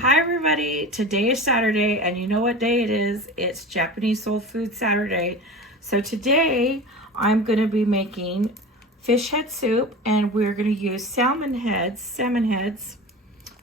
Hi everybody, today is Saturday and you know what day it is? It's Japanese Soul Food Saturday. So today I'm going to be making fish head soup and we're going to use salmon heads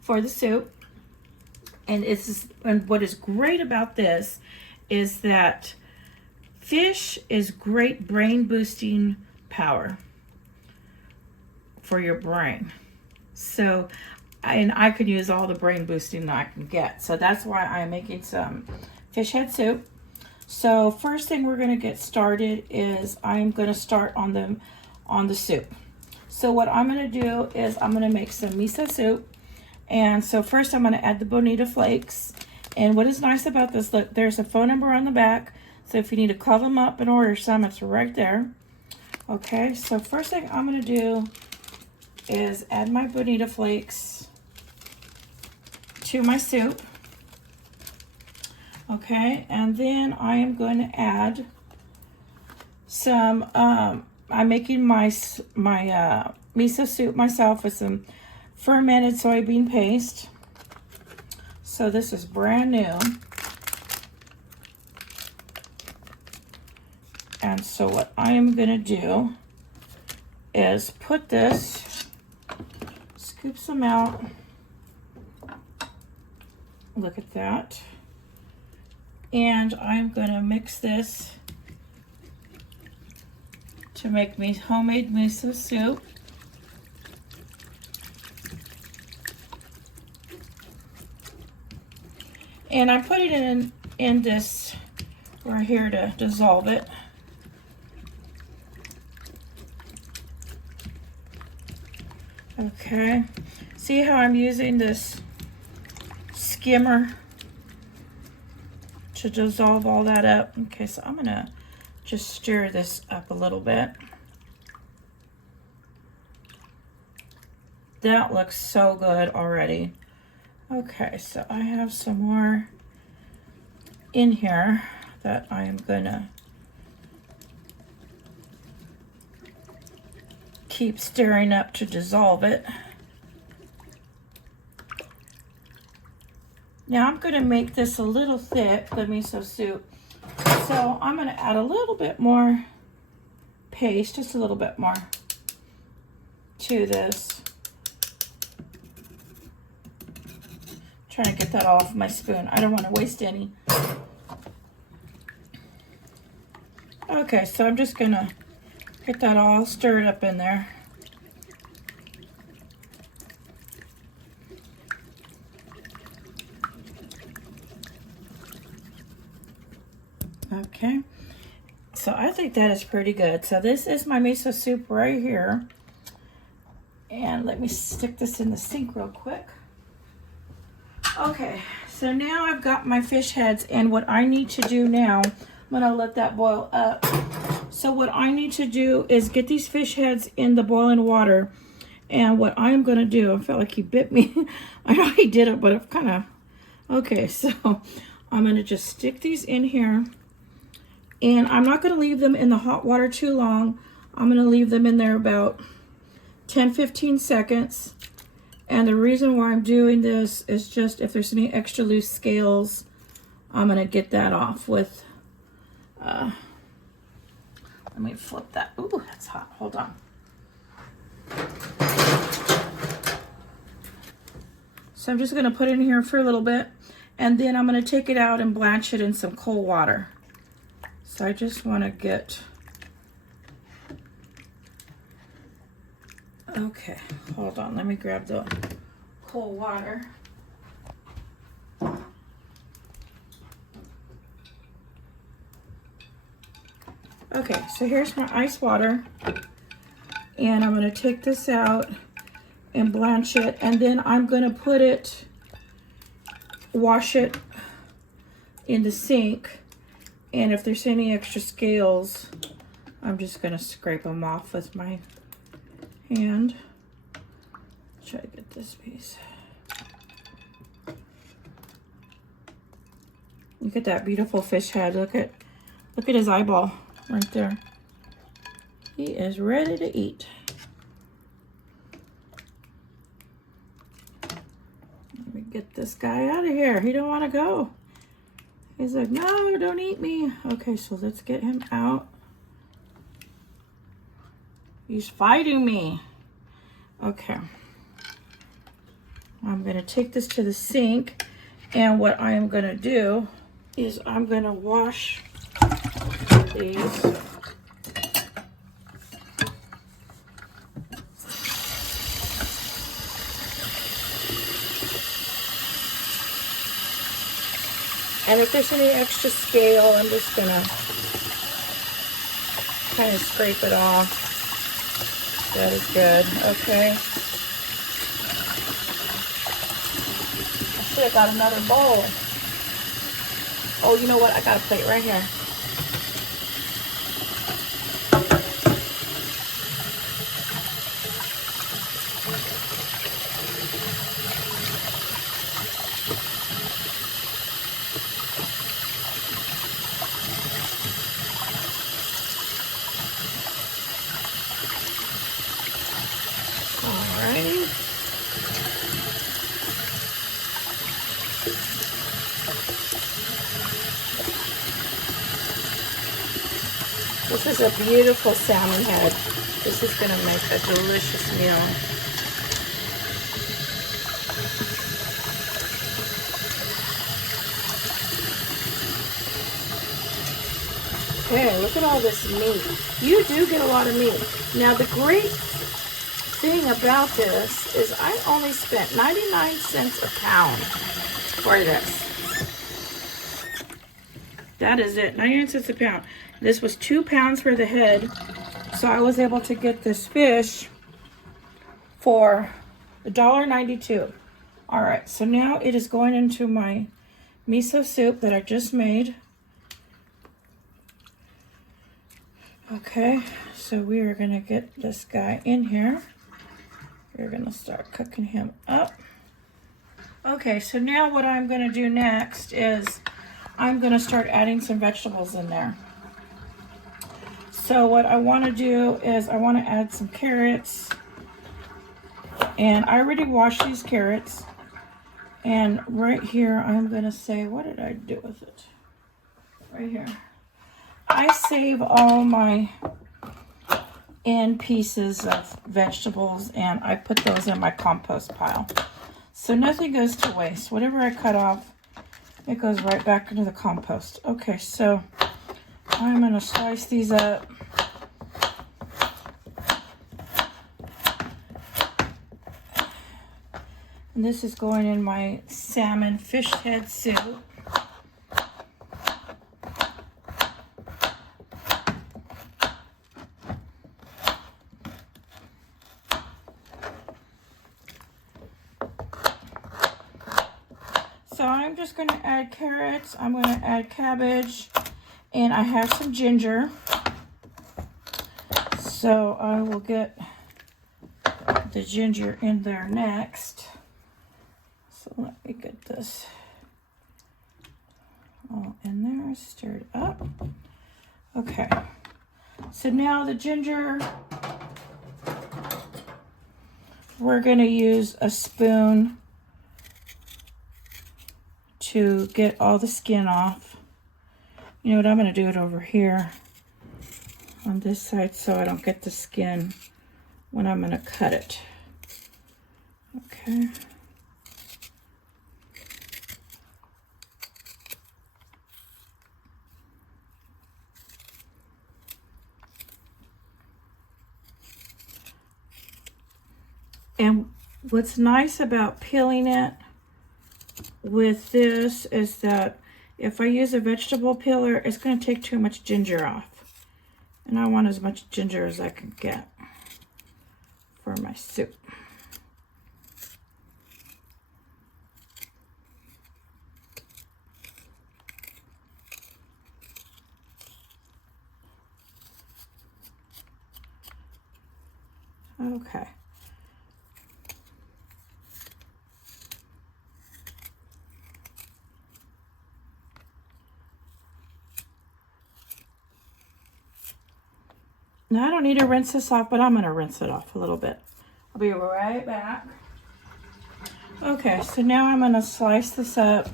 for the soup. And what is great about this is that fish is great brain boosting power for your brain. So and I could use all the brain boosting that I can get. So that's why I'm making some fish head soup. So first thing we're gonna get started is I'm gonna start on the soup. So what I'm gonna do is I'm gonna make some miso soup. And so first I'm gonna add the bonita flakes. And what is nice about this, look, there's a phone number on the back. So if you need to call them up and order some, it's right there. Okay, so first thing I'm gonna do is add my bonita flakes to my soup. Okay, and then I am going to add some, I'm making my miso soup myself with some fermented soybean paste. So this is brand new. And so what I am going to do is put this, scoop some out. Look at that. And I'm going to mix this to make me homemade miso soup. And I put it in this, we're here to dissolve it. Okay, see how I'm using this skimmer to dissolve all that up. Okay, so I'm gonna just stir this up a little bit. That looks so good already. Okay, so I have some more in here that I am gonna keep stirring up to dissolve it. Now I'm going to make this a little thick, the miso soup. So I'm going to add a little bit more paste, just a little bit more to this. Trying to get that off my spoon. I don't want to waste any. Okay, so I'm just going to get that all stirred up in there. Okay, so I think that is pretty good. So this is my miso soup right here. And let me stick this in the sink real quick. Okay, so now I've got my fish heads, and what I need to do now, I'm gonna let that boil up. So what I need to do is get these fish heads in the boiling water. And what I'm gonna do, I felt like he bit me. I know he did it, but it kind of, okay, so I'm gonna just stick these in here. And I'm not going to leave them in the hot water too long. I'm going to leave them in there about 10-15 seconds. And the reason why I'm doing this is just if there's any extra loose scales, I'm going to get that off with, let me flip that. Ooh, that's hot. Hold on. So I'm just going to put it in here for a little bit. And then I'm going to take it out and blanch it in some cold water. So I just want to get, okay, hold on, let me grab the cold water. Okay, so here's my ice water, and I'm going to take this out and blanch it, and then I'm going to put it, wash it in the sink. And if there's any extra scales, I'm just going to scrape them off with my hand. Try to get this piece. Look at that beautiful fish head. Look at his eyeball right there. He is ready to eat. Let me get this guy out of here. He don't want to go. He's like, no, don't eat me. Okay, so let's get him out. He's fighting me. Okay. I'm going to take this to the sink. And what I am going to do is I'm going to wash these. And if there's any extra scale, I'm just going to kind of scrape it off. That is good. Okay. I should have got another bowl. Oh, you know what? I got a plate right here. This is a beautiful salmon head. This is going to make a delicious meal. Okay, look at all this meat. You do get a lot of meat. Now the great thing about this is I only spent 99 cents a pound for this. That is it, 99 cents a pound. This was 2 pounds for the head. So I was able to get this fish for $1.92. All right, so now it is going into my miso soup that I just made. Okay, so we are gonna get this guy in here. We're gonna start cooking him up. Okay, so now what I'm gonna do next is I'm gonna start adding some vegetables in there. So what I wanna do is I wanna add some carrots. And I already washed these carrots. And right here, I'm gonna say, what did I do with it? Right here. I save all my end pieces of vegetables and I put those in my compost pile. So nothing goes to waste. Whatever I cut off, it goes right back into the compost. Okay, so I'm gonna slice these up. And this is going in my salmon fish head soup. So I'm just going to add carrots, I'm going to add cabbage, and I have some ginger. So I will get the ginger in there next. So let me get this all in there, stirred up. Okay, so now the ginger, we're going to use a spoon to get all the skin off. You know what, I'm going to do it over here on this side so I don't get the skin when I'm going to cut it. Okay. And what's nice about peeling it with this is that if I use a vegetable peeler, it's going to take too much ginger off. And I want as much ginger as I can get for my soup. Okay. Now I don't need to rinse this off, but I'm going to rinse it off a little bit. I'll be right back. Okay, so now I'm going to slice this up.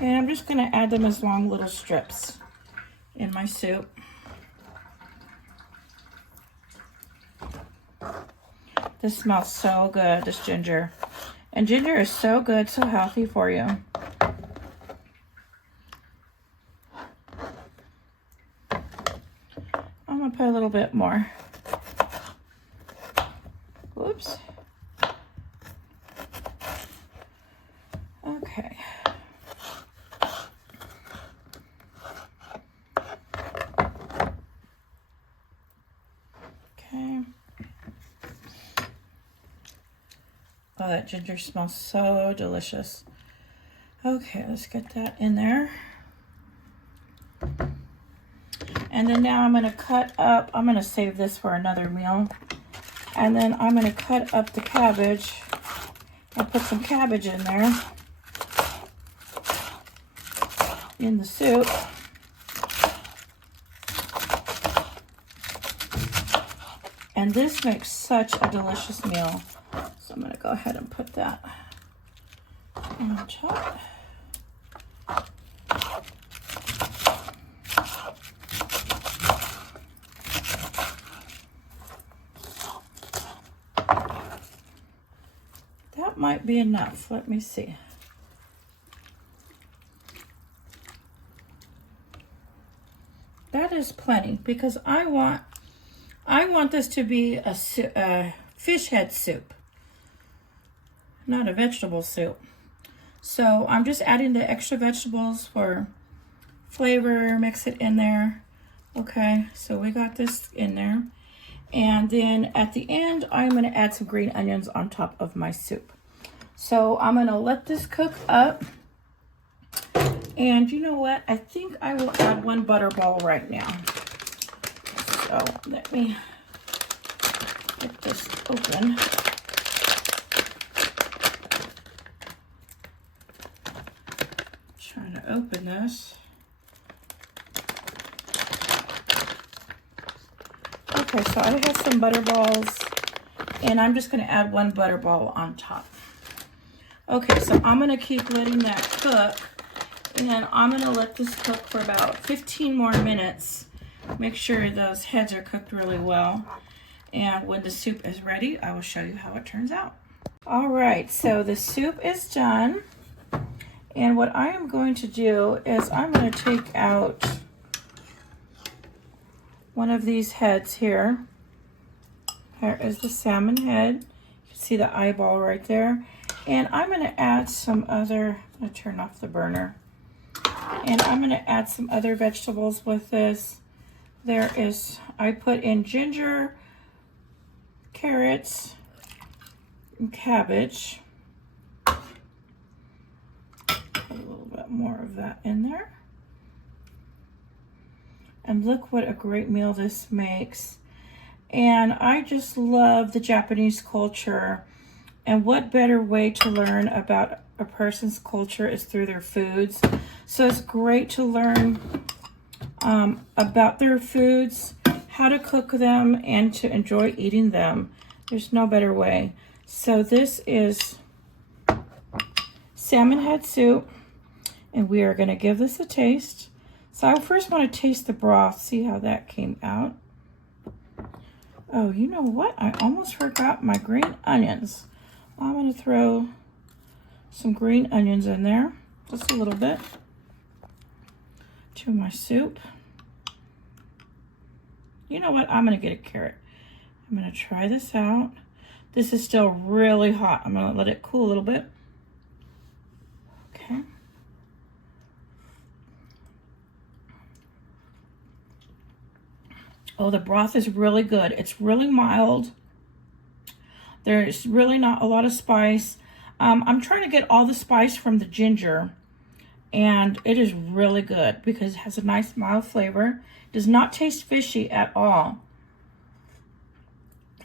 And I'm just going to add them as long little strips in my soup. This smells so good, this ginger. And ginger is so good, so healthy for you. I'm going to put a little bit more. Whoops. Okay. Okay. Oh, that ginger smells so delicious. Okay, let's get that in there. And then now I'm going to cut up, I'm going to save this for another meal. And then I'm going to cut up the cabbage and put some cabbage in there in the soup. And this makes such a delicious meal. So I'm going to go ahead and put that on top. That might be enough. Let me see. That is plenty because I want this to be a fish head soup, not a vegetable soup. So I'm just adding the extra vegetables for flavor, mix it in there. Okay, so we got this in there. And then at the end, I'm going to add some green onions on top of my soup. So I'm going to let this cook up. And you know what? I think I will add one butterball right now. So let me get this open. Trying to open this. Okay, so I have some butterballs, and I'm just going to add one butterball on top. Okay, so I'm going to keep letting that cook, and I'm going to let this cook for about 15 more minutes. Make sure those heads are cooked really well. And when the soup is ready, I will show you how it turns out. All right, so the soup is done. And what I am going to do is I'm going to take out one of these heads here. Here is the salmon head. You can see the eyeball right there. And I'm going to add some other, I'm going to turn off the burner. And I'm going to add some other vegetables with this. There is, I put in ginger, carrots, and cabbage. Put a little bit more of that in there. And look what a great meal this makes. And I just love the Japanese culture. And what better way to learn about a person's culture is through their foods. So it's great to learn about their foods, how to cook them, and to enjoy eating them. There's no better way. So this is salmon head soup, and we are going to give this a taste. So I first want to taste the broth, see how that came out. Oh, you know what? I almost forgot my green onions. I'm going to throw some green onions in there, just a little bit, to my soup. You know what? I'm going to get a carrot. I'm going to try this out. This is still really hot. I'm going to let it cool a little bit. Okay. Oh, the broth is really good. It's really mild. There's really not a lot of spice. I'm trying to get all the spice from the ginger, and it is really good because it has a nice mild flavor. Does not taste fishy at all.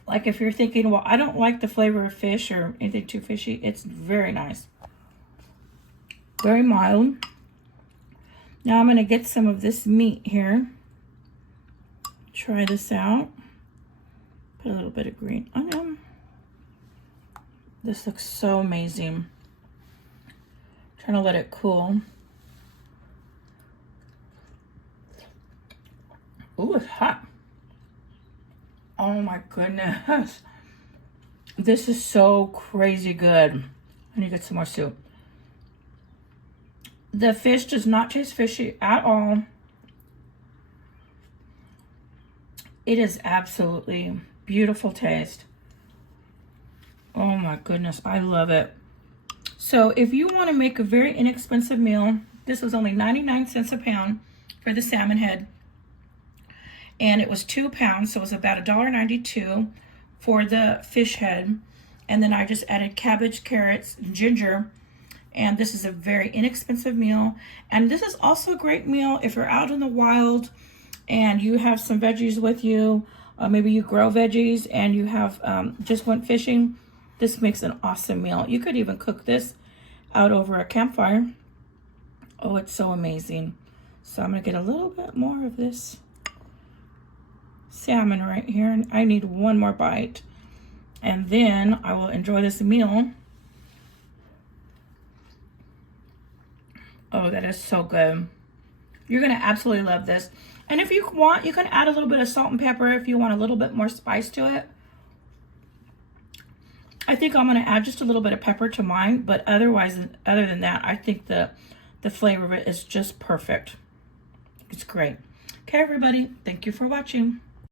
Like if you're thinking, well, I don't like the flavor of fish or anything too fishy, it's very nice. Very mild. Now I'm going to get some of this meat here. Try this out. Put a little bit of green onion. This looks so amazing. Trying to let it cool. Ooh, it's hot. Oh my goodness. This is so crazy good. I need to get some more soup. The fish does not taste fishy at all. It is absolutely beautiful taste. Oh my goodness, I love it. So if you want to make a very inexpensive meal, this was only 99 cents a pound for the salmon head. And it was 2 pounds, so it was about $1.92 for the fish head. And then I just added cabbage, carrots, and ginger. And this is a very inexpensive meal. And this is also a great meal if you're out in the wild and you have some veggies with you. Maybe you grow veggies and you have just went fishing. This makes an awesome meal. You could even cook this out over a campfire. Oh, it's so amazing. So I'm gonna get a little bit more of this salmon right here. And I need one more bite. And then I will enjoy this meal. Oh, that is so good. You're gonna absolutely love this. And if you want, you can add a little bit of salt and pepper if you want a little bit more spice to it. I think I'm gonna add just a little bit of pepper to mine, but otherwise, other than that, I think the flavor of it is just perfect. It's great. Okay, everybody, thank you for watching.